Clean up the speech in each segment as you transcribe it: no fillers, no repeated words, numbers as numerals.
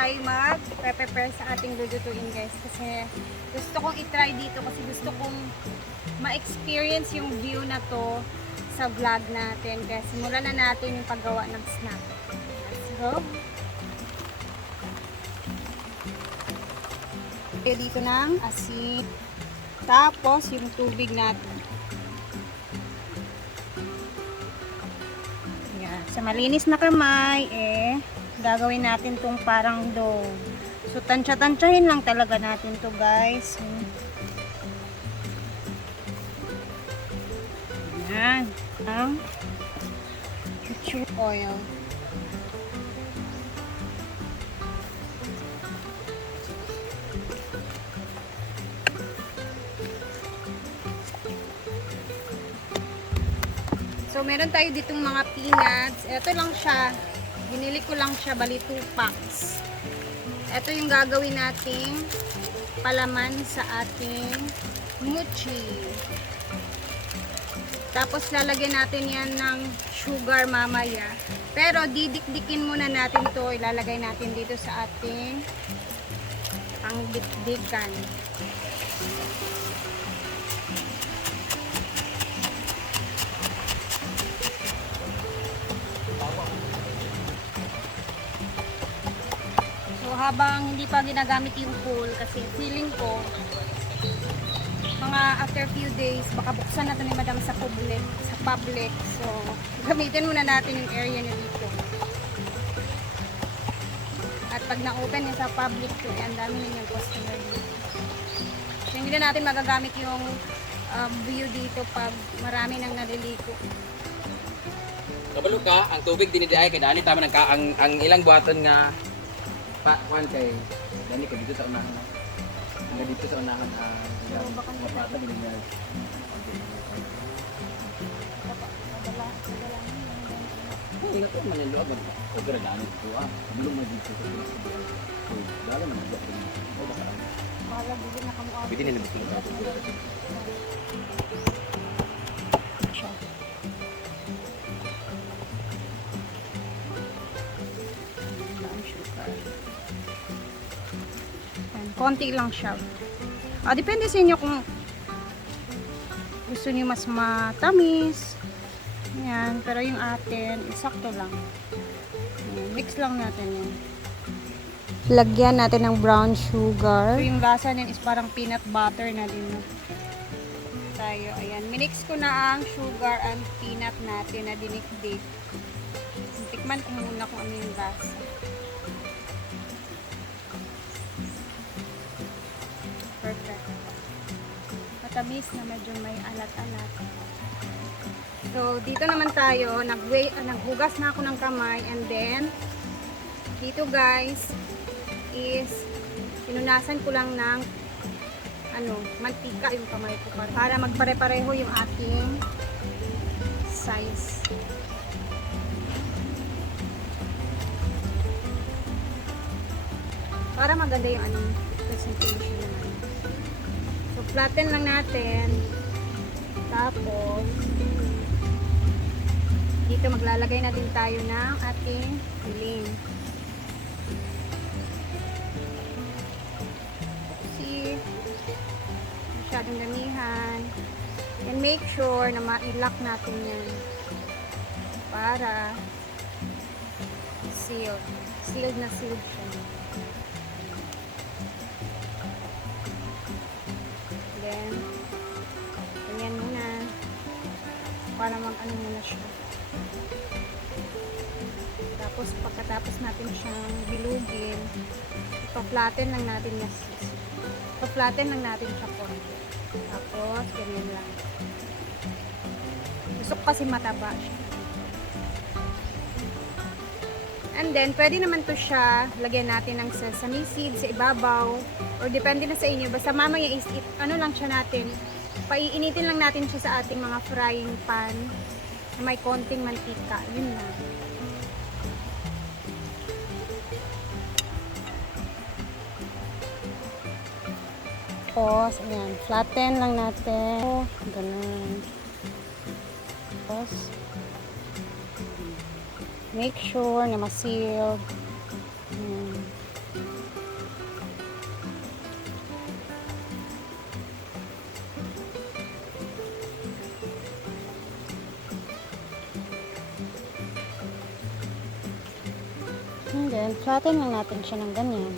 tayo mag-prepare sa ating lulutuin guys. Kasi gusto kong itry dito kasi gusto kong ma-experience yung view na to sa vlog natin. Kaya simulan na natin yung paggawa ng snack. Let's go! Okay, dito ng asin. Tapos yung tubig natin. Yan. Sa malinis na kamay, gagawin natin tong parang dough. So, tansya-tansyahin lang talaga natin to guys. Yan. Ang chuchu oil. So, meron tayo ditong mga peanuts. Ito lang siya. Binili ko lang siya, bali 2 packs. Ito yung gagawin nating palaman sa ating mochi. Tapos, lalagyan natin yan ng sugar mamaya. Pero, didikdikin muna natin to. Ilalagay natin dito sa ating pangdikdikan. Habang hindi pa ginagamit yung pool kasi feeling ko mga after few days baka buksan na ito ni madam sa public, so gamitin muna natin yung area na dito at pag na-open yung sa public so ang dami na yung customer dito, so hindi na natin magagamit yung view dito pag marami nang naliliko. Kabalo ka, ang tubig dinidiay kay dali tama ng ka ang ilang buhaton nga kuan kay dani ka dito sa unahan. Hanggang dito sa unahan baka mapata binigyan. Ay, ito man yung loob. O gradaan ito Bulong mo dito sa pilas. Dala man ang loob. O baka lang. Baka bigyan na kamukha. Pwede nila gusto lang. Konti lang siya. Depende sa inyo kung gusto niyo mas matamis. Yan. Pero yung atin, sakto lang. Yan. Mix lang natin yan. Lagyan natin ng brown sugar. So, yung lasa niyan is parang peanut butter na din. Tayo. Ayan. Minix ko na ang sugar and peanut natin na dinikdik. Tikman ko muna kung ano yung lasa. Perfect. Matamis na medyo may alat-alat. So, dito naman tayo, naghugas na ako ng kamay and then, dito guys, is pinunasan ko lang ng mantika yung kamay ko para magpare-pareho yung ating size. Para maganda yung presentation naman. So, flatten lang natin. Tapos, dito maglalagay na din tayo ng ating filling. See, masyadong damihan. And make sure na ma-lock natin yan. Para sealed. Sealed na sealed siya. Then, ganyan muna. Para mag-ano muna siya. Tapos, pagkatapos natin siyang bilugin, ipa-flatten lang natin yung ipa-flatten lang natin siya po. Tapos, ganyan lang. Gusto ko kasi mataba siya. And then, pwede naman to siya, lagyan natin ng sesame seeds sa ibabaw. Or depende na sa inyo. Basta mamaya is, ano lang siya natin, paiinitin lang natin siya sa ating mga frying pan na may konting mantika. Yun lang. Tapos, ayan, flatten lang natin. Ganun. Tapos, make sure na ma-sealed. And then, flatten lang natin siya ng ganyan.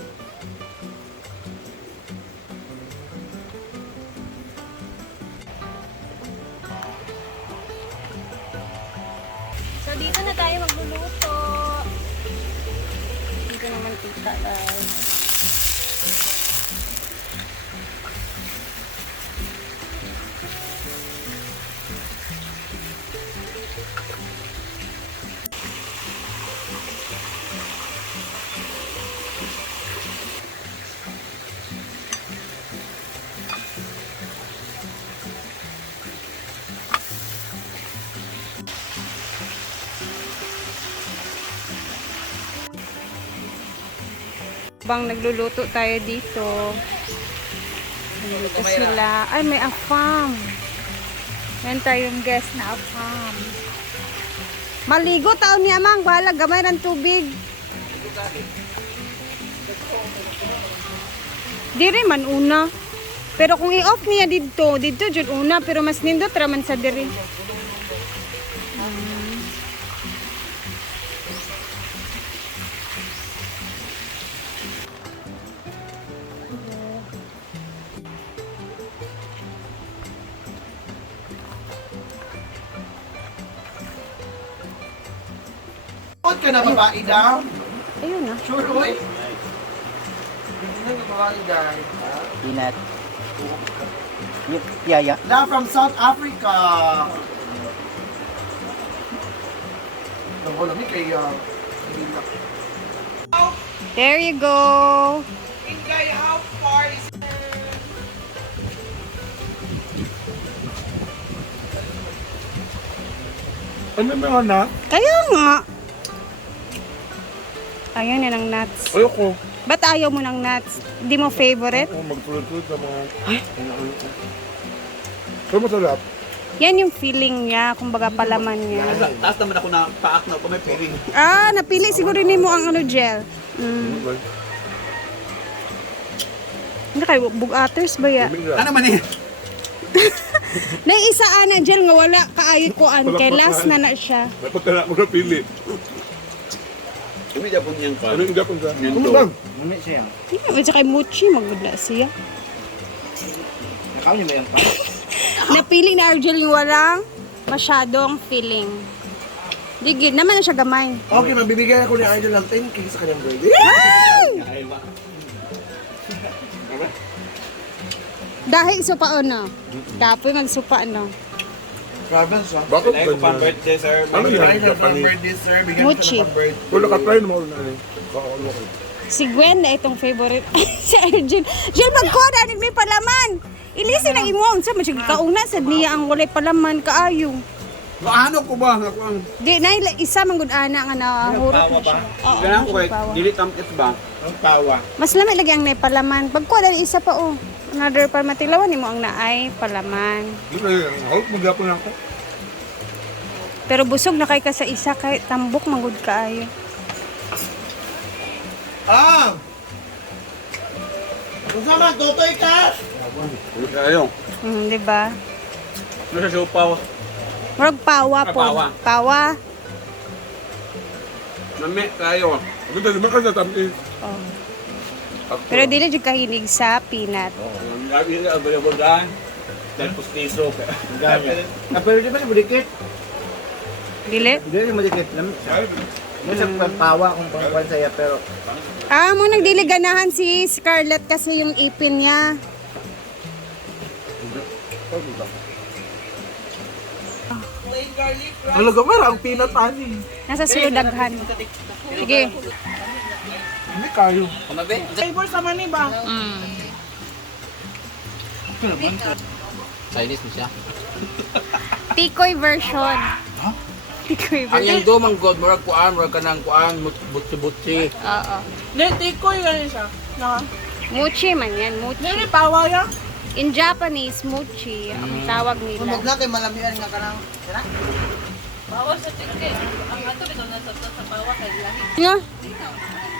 So, dito na tayo magluluto. Dito naman tita, guys. Bang nagluluto tayo dito. Nandito sila. Ay, may afam. Yan tayong guest na afam. Maligo taon niya mang. Bahala, gamay ng tubig. Diri man una. Pero kung i-off niya dito jud una. Pero mas nindot raman sa diri. Huwag ka na babae daw. Ayun na. Sure, oy. Hindi na babae daw. Peanut. Yaya. Na from South Africa. Nang ni kay There you go. Ingay, how far is ano na na? Kaya nga. Ayaw niya ng nuts. Ayoko. Ba't ayaw mo ng nuts? Hindi mo favorite? Oo, magtulad-tulad sa mga... Pero masarap. Yan yung feeling niya, kumbaga palaman niya. Taas naman ako na paak na ako may piring. Ah, napili siguro ni mo ang ano gel. Hindi kayo, bugaters ba ya? Ano man eh? Na isa ana gel nga wala kaayot ko an kay last na na siya. Dapat na mo na pili. Kami Japon niyang pa. Ano yung Japon sa? Yan Ano to. lang? Mami siya. At saka mochi magudla siya. Nakaw niyo ba yung pa? Napili na Argel yung walang masyadong feeling. Digid naman na siya gamay. Okay, mabibigyan ako ni Idol ng 10K sa kanyang birthday. Ay ba? Dahil supa no. Dapoy magsupa no. Grabe sa. Bakit ba niya? Birthday sir. Ano yan? Birthday, Japanese? Birthday, sir. Bigyan Mochi. kita ng birthday. Wala ka try mo na ano. Si Gwen na itong favorite. Si Argel. Gel magkoda ni may palaman. Ilisi na imo unsa man siya kauna sad niya ang walay palaman kaayo. Ano ko ba? Ako ang... Di na isa man gud ana nga nahurot na siya. Oo, Ganang ko kay pawa. dili tamkit ba? Ang pawa. Mas lami lagi ang naipalaman. Pagkuha isa pa oh. Another pa matilawan nimo ang naay palaman. Hold mo gapon ako. Pero busog na kay ka sa isa kay tambok mangud kaayo. Ah! Kasama, totoy ka! Ayo. Di ba? Ano sa siopaw? Murag pawa po. Pawa. Pawa. Mami kayo. Ganda naman ka sa tamis. Oh. Pero dili jud kahilig sa peanut. Lagi na available daan. Dahil pustiso. Pero di ba ni budikit? Dili? Hindi ni budikit. May sa pawa kung pangkuan saya pero Ah, mo nagdili ganahan si Scarlett kasi yung ipin niya. Ang lagamera, ang peanut ani. Nasa sulodaghan. Sige. Hindi kayo. Kumabe? Flavor sa mani ba? Chinese mo siya. Tikoy version. Tikoy Ang version. yang domang god, murag ka ng kuan, butsi-butsi. Oo. Hindi, tikoy yan siya. Naka. Mochi man yan, mochi. Hindi, pawa yan. In Japanese, mochi ang tawag nila. na kay malamian nga kanang. Pawa sa tikoy. Ang ato bitaw na sa pawa kay lahi. Nga,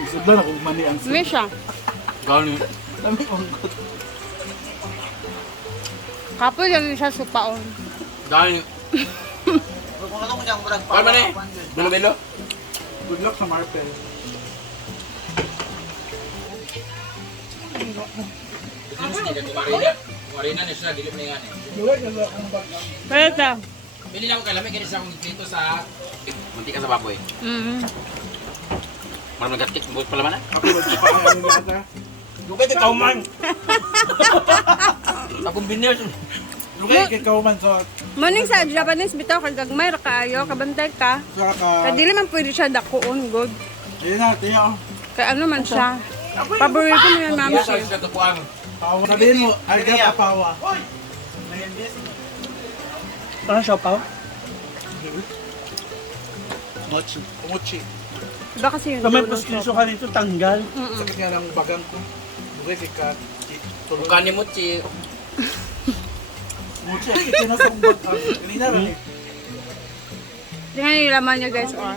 isip na kung mani ang may siya. Gani. Kapoy lang siya supaon. Gani. Kuan man eh. Bilo-bilo. good luck sa Marpel. Kumarina na siya, dilip na yan eh. Pero ito. Pili lang ko kay lamig, kaya siya akong dito sa mantika sa baboy. Marang nagatkit, buot pala man ah. Ako magpapaan yung lahat ha. Lugay kay Kauman. Akong binyas. Lugay kay Kauman so Morning sa Japanese bitaw kay gagmay ra kaayo, kabantay ka. saka ka. Kaya dili man pwede siya dakuon good. Ayun na, tiyo. Kaya ano man siya. Paborito mo yan, mama Yes, siya. sa kapuan. Pawa. Sabihin mo, I got a pawa. Ano siya, Pao? Mochi. Mochi. Iba kasi yung Kamay dulo pustiso siya. ka dito, tanggal. Sakit nga lang bagang ko. Lugay kay ka. Bukan ni Mochi. Mochi, ito na sa bagang. Kanina rin eh. Tingnan yung laman niya guys. Oh.